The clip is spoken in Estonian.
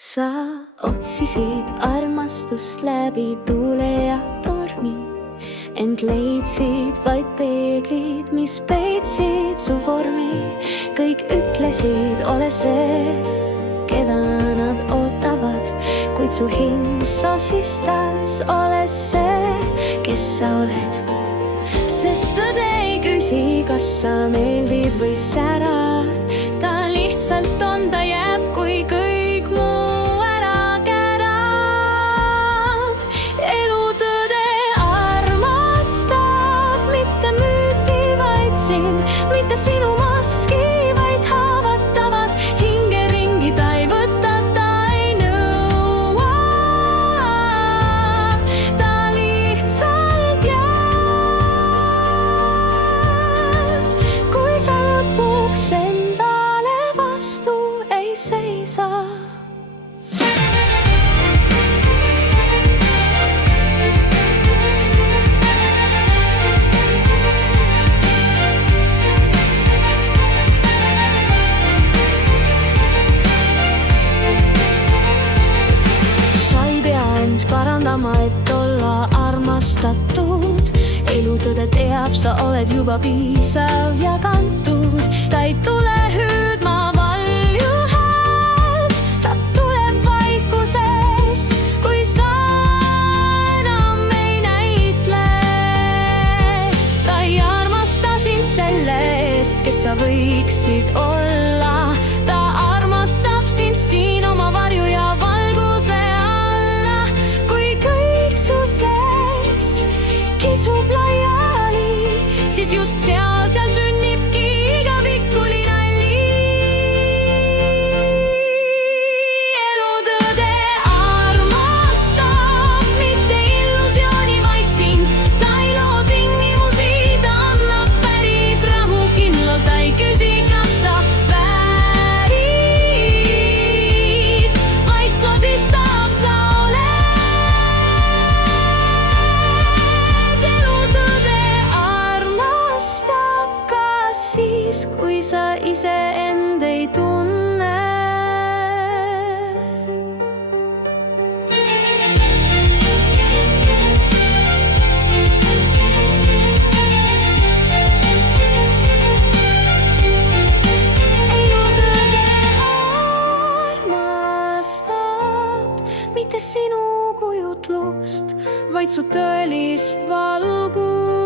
Sa otsisid armastust läbi tuule ja tormi, ent leidsid vaid peeglid, mis peitsid su vormi. Kõik ütlesid, ole see, keda nad ootavad, kuid su hing sosistas, ole see, kes sa oled. Sest tõde ei küsi, kas sa meeldid või särad, ta lihtsalt on, ta jääb, kui kõik muu ära kärab. Elutõde armastab, mitte müüti, vaid sind, mitte sinu maski, vaid haavatavat hingeringi ta ei võta, ta ei nõua, ta lihtsalt jääb. Kui sa lõpuks endale vastu ei seisa, parandama, et olla armastatud. Elutõde teab, sa oled juba piisav ja kantud. Ta ei tule hüüdma valju häält, ta tuleb vaikuses, kui sa enam ei näitle. Ta ei armasta sind selle eest, kes sa võiksid olla. Ta armastab sind siin oma varju ja valguse alla. Kui kõik su sees kisub laiali, siis just seal sünnibki igavikuline nali. Elutõde armastab, mitte illusiooni, vaid sind. Ta ei loo tingimusi, ta annab päris rahu kindlalt. Ta ei küsi, kas sa väärid, vaid sosistab, sa oled. Elutõde armastab ka siis, kui sa iseend ei tunne. Elutõde armastab, mitte sinu kujutlust, vaid su tõelist valgust.